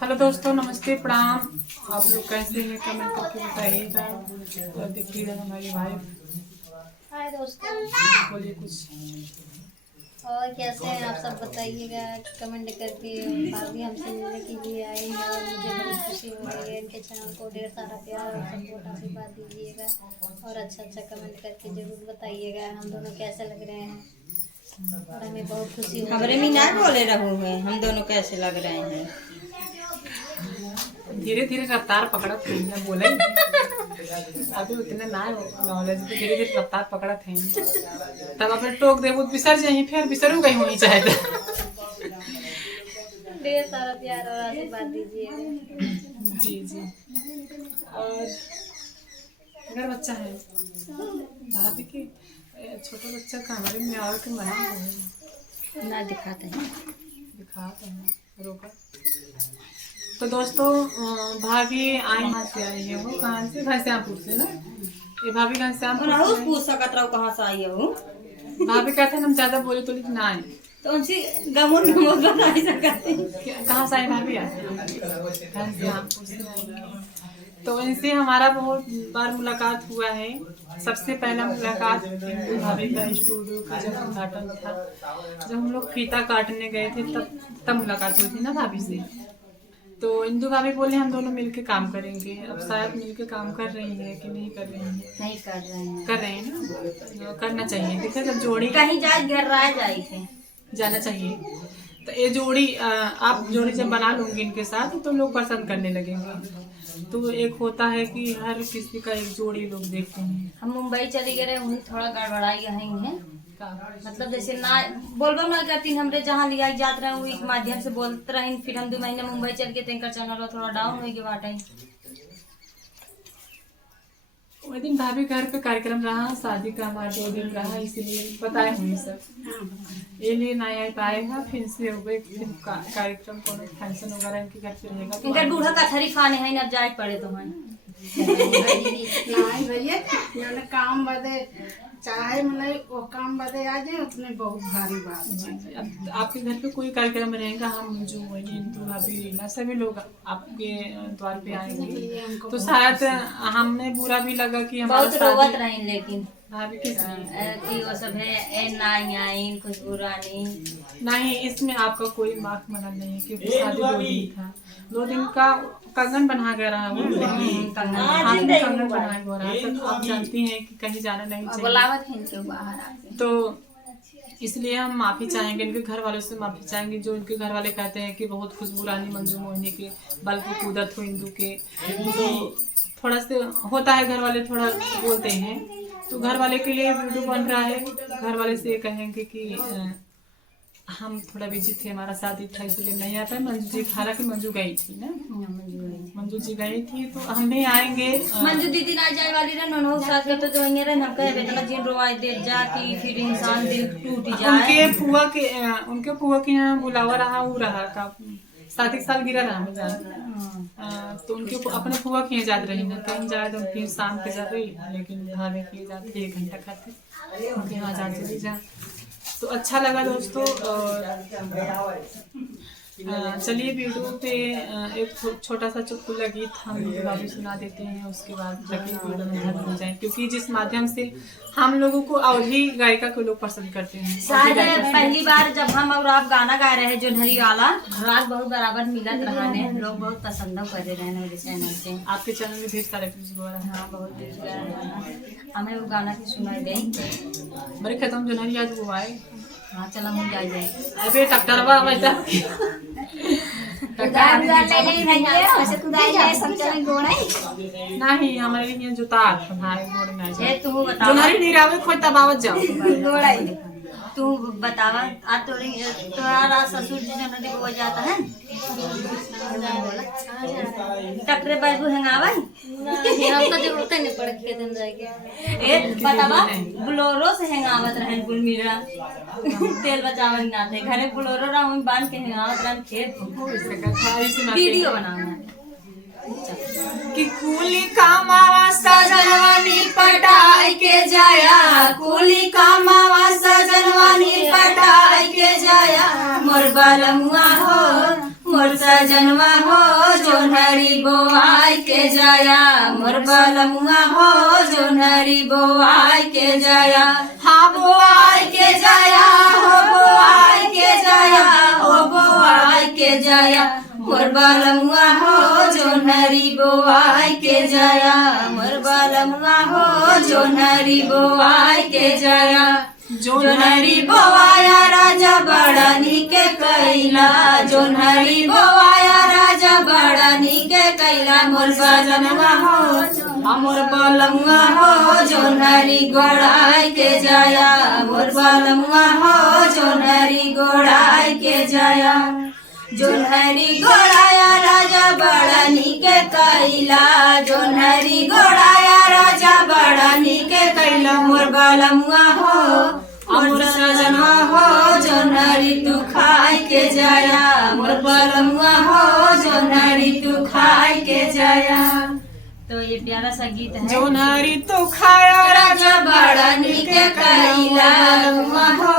Hello दोस्तों, नमस्ते, प्रणाम। आप लोग कैसे हैं कमेंट करके बताइएगा। और देखिएगा हमारी वाइफ। हाय दोस्तों, बोलिए कुछ। और कैसे हैं आप सब बताइएगा कमेंट करके। भाभी हमसे मिलने के लिए आए हैं और मुझे बहुत खुशी हो रही है। इनके चैनल को ढेर सारा प्यार और सपोर्ट आशीर्वाद दीजिएगा और अच्छा कमेंट करके ज़रूर बताइएगा हम दोनों कैसे लग रहे हैं। और हमें बहुत खुशी हो खबरें में ना बोले रहूँ है हम दोनों कैसे लग रहे हैं। धीरे धीरे रफ्तार पकड़त है ना, बोले अभी उतने ना नॉलेज पे धीरे धीरे रफ्तार पकड़त है। तब अपने टोक दे बिसर जाए, फिर बिसरू गई होनी चाहे। ढेर सारा प्यार और आशीर्वाद दीजिएगा। जी जी। और अगर बच्चा है भाभी के छोटा बच्चा कमरे में और के मना हो ना दिखाते हैं रोका। तो दोस्तों, भाभी आई यहाँ से आई है। वो कहाँ से? घनश्यामपुर से ना। ये भाभी घनश्यामपुर से पूछ सकत रहो कहाँ से आई हो। भाभी कहते हैं हम ज्यादा बोले तो ना आए। तो उनसे गमुन बता सकते कहाँ से आई भाभी? घनश्यामपुर से आई है। तो इनसे हमारा बहुत बार मुलाकात हुआ है। सबसे पहला मुलाकात भाभी का स्टूडियो का जब उद्घाटन था, जब हम लोग फीता काटने गए थे, तब मुलाकात हुई थी ना भाभी से। तो इंदु भाभी बोले हम दोनों मिलके काम करेंगे। अब शायद मिलके काम कर रही है कि नहीं कर रही है? नहीं कर रहे हैं। कर रहे हैं ना, करना चाहिए। देखा जब जोड़ी कहीं जाए घर रह जाए थे जाना चाहिए। तो ये जोड़ी आप जोड़ी जब बना लूंगी इनके साथ तो लोग पसंद करने लगेंगे। तो एक होता है कि हर किसी का एक जोड़ी लोग देखते हैं। हम मुंबई चले गए वहीं थोड़ा गड़बड़ाई है। मतलब जैसे ना बोलबो ना करती हमरे जहाँ लिया जात रहे वही माध्यम से बोलते रहे। फिर हम 2 महीने मुंबई चल के तेंकर चैनल थोड़ा डाउन हो गया बाटे। वो दिन भाभी घर पे कार्यक्रम रहा, शादी का हमारा 2 दिन रहा, इसलिए बताए हुए सब ये लिए नहीं आ पाएगा। फिर से हो गए कार्यक्रम को फंक्शन वगैरह इनके घर पे रहेगा। इनका बूढ़ा कथरी खाने है अब जाए पड़े तो है भैया काम बदे चाहे मतलब वो काम बदे आ जाए उतने बहुत भारी बात। अब आपके घर पे कोई कार्यक्रम रहेगा, हम जो इंदु भाभी रीना सभी लोग आपके द्वार पे आएंगे। तो शायद हमें बुरा भी लगा कि बहुत रोवत रहे। लेकिन भाभी कि वो सब है नहीं कुछ बुरा नहीं। इसमें आपका कोई मार्क मना नहीं है क्योंकि शादी 2 दिन था। 2 दिन का कंगन बना के रहा वो कंगन बना के रहा। तो आप जानती हैं कि कहीं जाना नहीं चाहिए। तो इसलिए हम माफी चाहेंगे, इनके घर वालों से माफी चाहेंगे। जो इनके घर वाले कहते हैं कि बहुत खुशबू रानी मंजू मोहिनी के बल पे कूदत हो इंदु के, तो थोड़ा से होता है घर वाले थोड़ा बोलते हैं। तो घर वाले के लिए वीडियो बन रहा है। घर वाले से कहेंगे कि हम थोड़ा बिजी थे, हमारा शादी था इसलिए नहीं आ पाए। मंजू जी, हालांकि मंजू गई थी ना, मंजू जी गई थी तो हम भी आएंगे। मंजू दीदी ना जाए वाली रहे नोनो साथ के तो जो इंगे हम कहे बेटा जिन रोवाई दे जा कि फिर इंसान दिल टूट जाए। उनके फुआ के यहाँ बुलावा रहा, वो रहा का 7 साल गिरा रहा मैं जान। तो उनके अपने फुआ के यहाँ जात रही ना, कहीं जाए तो फिर शाम के जा रही। लेकिन भाभी के जाते 1 घंटा खाते उनके यहाँ जा चली जा। तो अच्छा लगा दोस्तों। चलिए वीडियो पे एक छोटा सा चुटकुला गीत हम भाभी सुना देते हैं। उसके बाद वीडियो में खत्म हो जाए, क्योंकि जिस माध्यम से हम लोगों को अवधी गायिका को लोग पसंद करते हैं। शायद पहली बार जब हम और आप गाना गा रहे हैं जोनहरी वाला राग बहुत बराबर मिलत रहा है। लोग बहुत पसंद कर रहे हैं मेरे चैनल से। आपके चैनल में ढेर सारे व्यूज हुआ है। हाँ बहुत हमें वो गाना की सुनाई दे बड़े खत्म जोनहरी आज वो आए। हाँ चला हम जाए अबे डॉक्टरवा बैठा नहीं हमारे यहाँ जूता हमारे गोड़ में तू बता जोनहरी नहीं रावे खोज तबावत जाओ। तू बतावा आज तुम्हारा ससुर जी जोनहरी को जाता है टकरे बाबू हंगावन हमको जरूरत नहीं पड़े के दिन जाएंगे। ए बतावा बुलोरो से हंगावत रहे कुल मिला तेल बचावन ना थे घरे बुलोरो राम बांध के हंगावत रहे खेत वीडियो बनाना कि कुली कामावा सजनवानी पटाई के जाया, कुली कामावा सजनवानी पटाई के जाया, मोर बालमुआ हो मोर सजनवा हो जोनहरी बोआई के जाया मोर बलमुआ हो जोनहरी बोआई के जाया हाँ बोआई के जाया हो बोआई के जाया हो बोआई के जाया मोर बलमुआ हो जोनहरी बोआई के जाया मोर बलमुआ हो जोनहरी बोआई के जाया जोनहरी बोआया राजा बड़ा निके कैला जोनहरी बोआया राजा बड़ा निके कैला मोर बलमुआ हो मोर बलमुआ हो जोनहरी गोड़ाई के जाया मोर बलमुआ हो जोनहरी गोड़ाई के जाया जोनहरी गोड़ाया राजा बड़ा निके कैला जोनहरी गोड़ाया राजा बड़ा निके कैला मोर बलमुआ हो मोर सजनवा हो जोनहरी तू खाई के जाया मोर बलमुआ हो जोनहरी तू खाई के जाया। तो ये प्यारा सा गीत है जोनहरी तो खाया राजा बड़ा निके कैला हो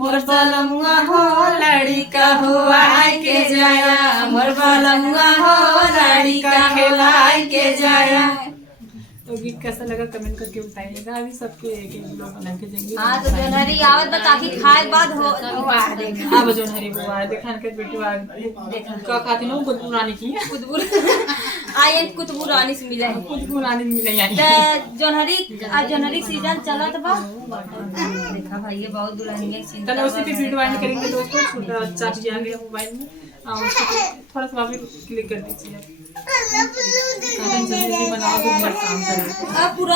मोर बलमुआ हो लड़का हो आई के जाया मोर बलमुआ हो लड़का खेलाई के जाया। तो गीत कैसा लगा कमेंट करके बताइएगा। अभी सबके एक एक लोग बना के देंगे। हाँ तो जोनहरी आवत बता के खाए बाद हो अब जोनहरी बुआ देखा के बेटवा देखा का खाती नो कुतबू रानी की कुतबुर आयन कुतबुर रानी से मिला है कुतबू रानी मिले आई तो जोनहरी आज जोनहरी सीजन चलत बा देखा भाई ये बहुत दुल्हनिया सीन चलो उसी पे वीडियो एंड करेंगे दोस्तों। छोटा बच्चा भी आ गया मोबाइल में थोड़ा सा भी क्लिक कर दीजिए। जल्दी बनाओ तो काम करें।